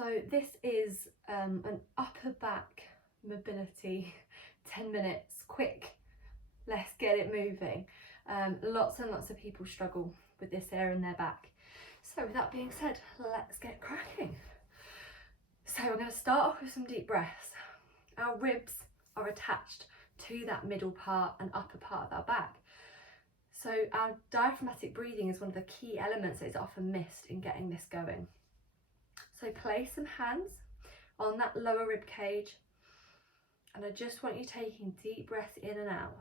So this is an upper back mobility, 10 minutes, quick, let's get it moving. Lots and lots of people struggle with this area in their back. So with that being said, let's get cracking. So we're going to start off with some deep breaths. Our ribs are attached to that middle part and upper part of our back. So our diaphragmatic breathing is one of the key elements that is often missed in getting this going. So place some hands on that lower rib cage, and I just want you taking deep breaths in and out.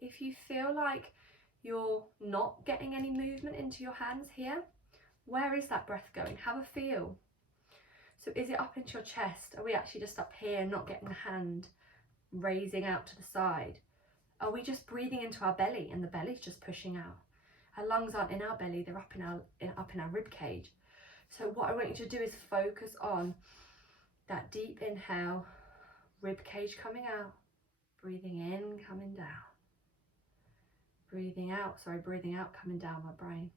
If you feel like you're not getting any movement into your hands here, where is that breath going? Have a feel. So is it up into your chest? Are we actually just up here, not getting the hand raising out to the side? Are we just breathing into our belly and the belly's just pushing out? Our lungs aren't in our belly, they're up in our rib cage. So what I want you to do is focus on that deep inhale, rib cage coming out, breathing in, coming down. Breathing out, coming down my brain.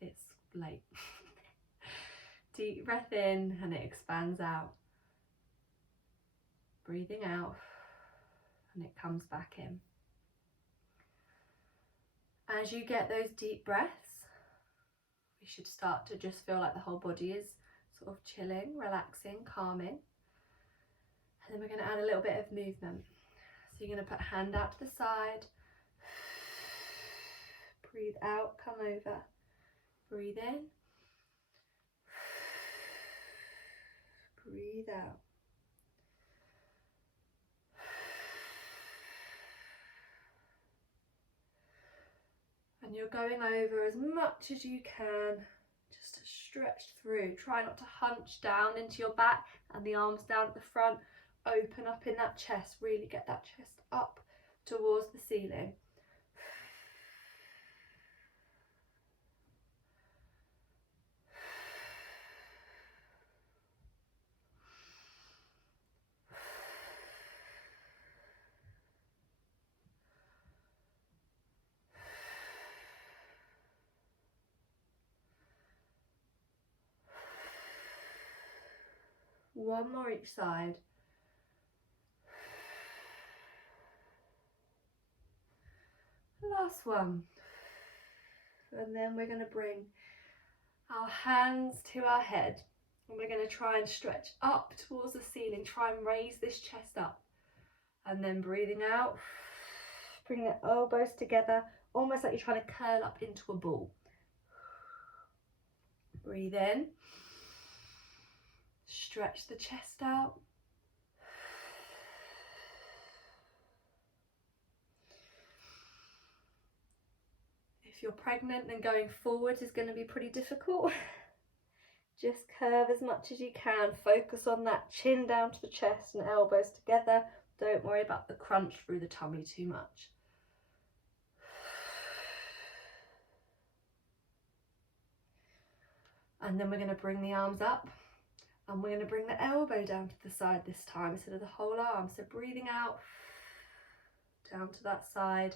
It's late. Deep breath in and it expands out. Breathing out and it comes back in. As you get those deep breaths, we should start to just feel like the whole body is sort of chilling, relaxing, calming. And then we're going to add a little bit of movement. So you're going to put a hand out to the side. Breathe out, come over. Breathe in. Breathe out. And you're going over as much as you can, just to stretch through. Try not to hunch down into your back and the arms down at the front. Open up in that chest, really get that chest up towards the ceiling. One more each side. Last one. And then we're going to bring our hands to our head. And we're going to try and stretch up towards the ceiling. Try and raise this chest up. And then breathing out. Bring the elbows together, almost like you're trying to curl up into a ball. Breathe in. Stretch the chest out. If you're pregnant, then going forward is going to be pretty difficult. Just curve as much as you can. Focus on that chin down to the chest and elbows together. Don't worry about the crunch through the tummy too much. And then we're going to bring the arms up. And we're going to bring the elbow down to the side this time instead of the whole arm. So breathing out, down to that side.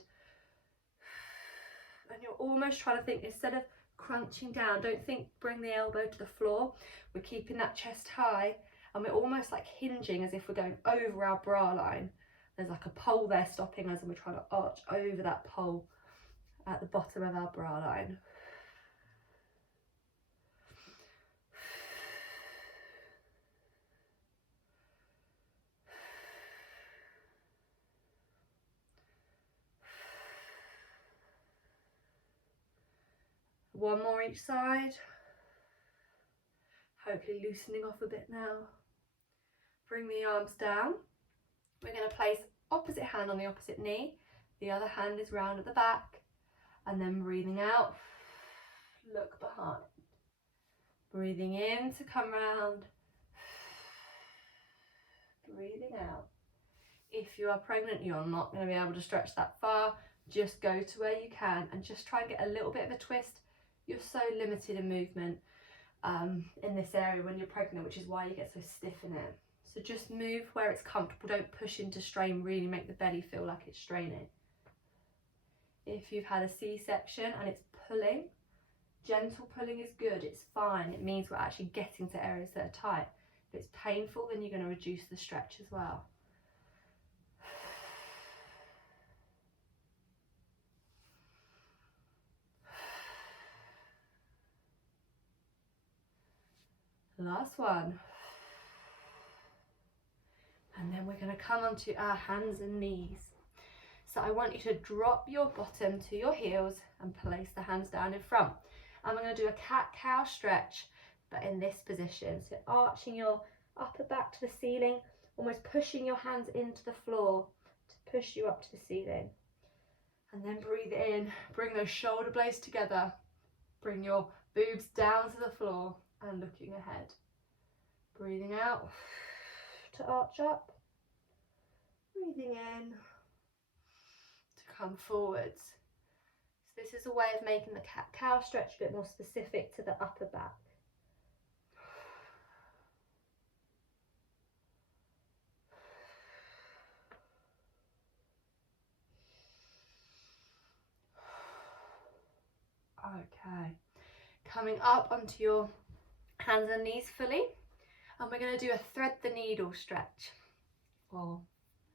And you're almost trying to think, instead of crunching down, don't think bring the elbow to the floor. We're keeping that chest high and we're almost like hinging as if we're going over our bra line. There's like a pole there stopping us and we're trying to arch over that pole at the bottom of our bra line. One more each side. Hopefully loosening off a bit now. Bring the arms down. We're going to place opposite hand on the opposite knee. The other hand is round at the back. And then breathing out, look behind. Breathing in to come round. Breathing out. If you are pregnant, you're not going to be able to stretch that far. Just go to where you can and just try and get a little bit of a twist. You're so limited in movement in this area when you're pregnant, which is why you get so stiff in it. So just move where it's comfortable. Don't push into strain, really make the belly feel like it's straining. If you've had a C-section and it's pulling, Gentle pulling is good, it's fine. It means we're actually getting to areas that are tight. If it's painful, then you're going to reduce the stretch as well. Last one. And then we're going to come onto our hands and knees. So I want you to drop your bottom to your heels and place the hands down in front. And we're going to do a cat-cow stretch, but in this position. So arching your upper back to the ceiling, almost pushing your hands into the floor to push you up to the ceiling. And then breathe in, bring those shoulder blades together, bring your boobs down to the floor and looking ahead. Breathing out to arch up, breathing in to come forwards. So this is a way of making the cat-cow stretch a bit more specific to the upper back. Okay, coming up onto your hands and knees fully, and we're going to do a thread the needle stretch, or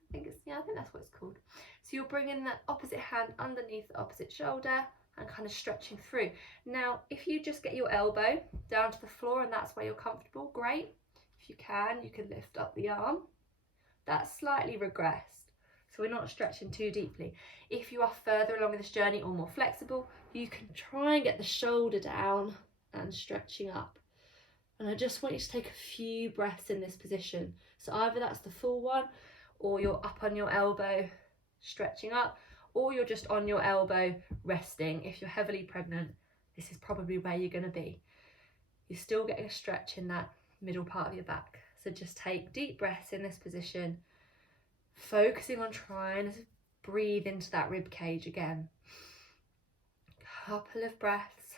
I think that's what it's called. So you're bringing that opposite hand underneath the opposite shoulder and kind of stretching through. Now, if you just get your elbow down to the floor and that's where you're comfortable, great. If you can lift up the arm. That's slightly regressed, so we're not stretching too deeply. If you are further along in this journey or more flexible, you can try and get the shoulder down and stretching up. And I just want you to take a few breaths in this position. So either that's the full one, or you're up on your elbow stretching up, or you're just on your elbow resting. If you're heavily pregnant, this is probably where you're going to be. You're still getting a stretch in that middle part of your back. So just take deep breaths in this position, focusing on trying to breathe into that rib cage again. Couple of breaths,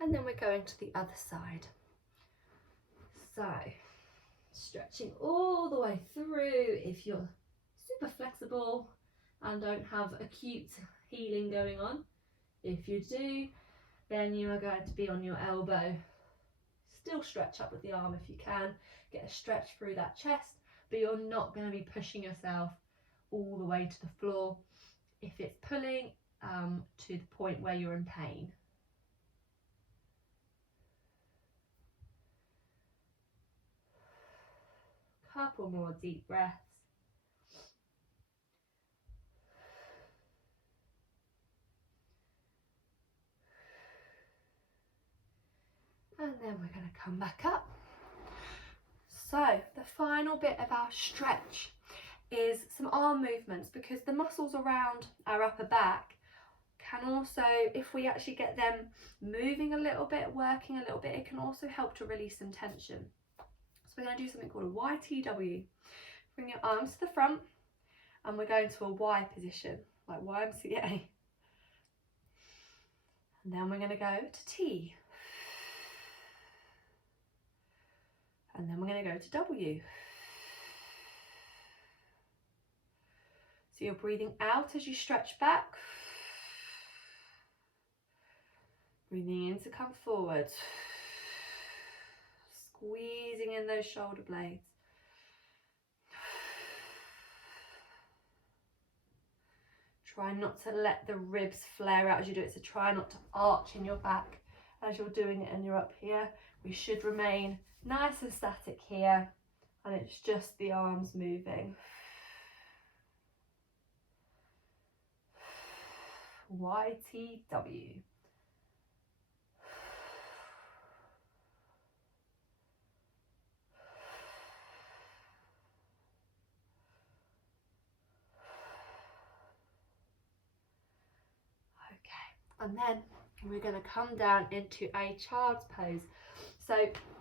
and then we're going to the other side. So stretching all the way through if you're super flexible and don't have acute healing going on. If you do, then you are going to be on your elbow. Still stretch up with the arm if you can, get a stretch through that chest, but you're not going to be pushing yourself all the way to the floor if it's pulling to the point where you're in pain. Couple more deep breaths. And then we're going to come back up. So the final bit of our stretch is some arm movements, because the muscles around our upper back can also, if we actually get them moving a little bit, working a little bit, it can also help to release some tension. So we're going to do something called a YTW. Bring your arms to the front and we're going to a Y position, like YMCA. And then we're going to go to T. And then we're going to go to W. So you're breathing out as you stretch back. Breathing in to come forward. Squeezing in those shoulder blades. Try not to let the ribs flare out as you do it. So try not to arch in your back as you're doing it and you're up here. We should remain nice and static here, and it's just the arms moving. YTW. And then we're going to come down into a child's pose. So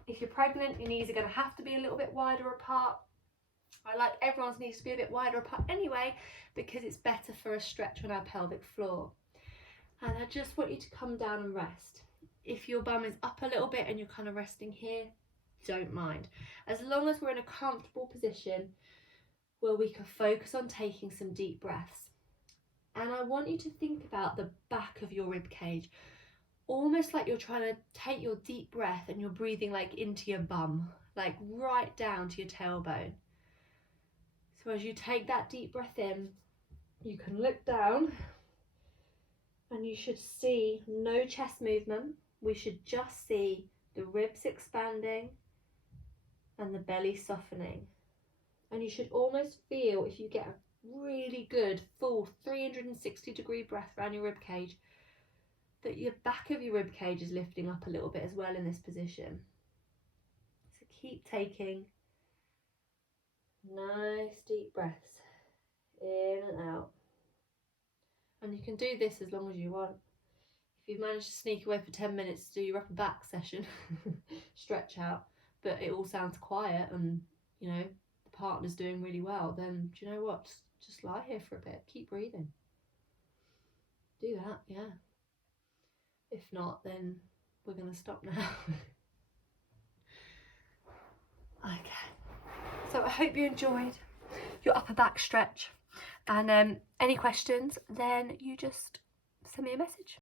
if you're pregnant, your knees are going to have to be a little bit wider apart. I like everyone's knees to be a bit wider apart anyway, because it's better for a stretch on our pelvic floor. And I just want you to come down and rest. If your bum is up a little bit and you're kind of resting here, don't mind. As long as we're in a comfortable position where we can focus on taking some deep breaths. And I want you to think about the back of your rib cage. almost like you're trying to take your deep breath and you're breathing like into your bum, like right down to your tailbone. So as you take that deep breath in, you can look down and you should see no chest movement. We should just see the ribs expanding and the belly softening. And you should almost feel, if you get a really good full 360-degree breath around your rib cage, that your back of your rib cage is lifting up a little bit as well in this position. So keep taking nice deep breaths in and out. And you can do this as long as you want. If you've managed to sneak away for 10 minutes to do your upper back session, stretch out, but it all sounds quiet and, you know, the partner's doing really well, then do you know what? Just lie here for a bit. Keep breathing. Do that, yeah. If not, then we're going to stop now. Okay. So I hope you enjoyed your upper back stretch. And any questions, then you just send me a message.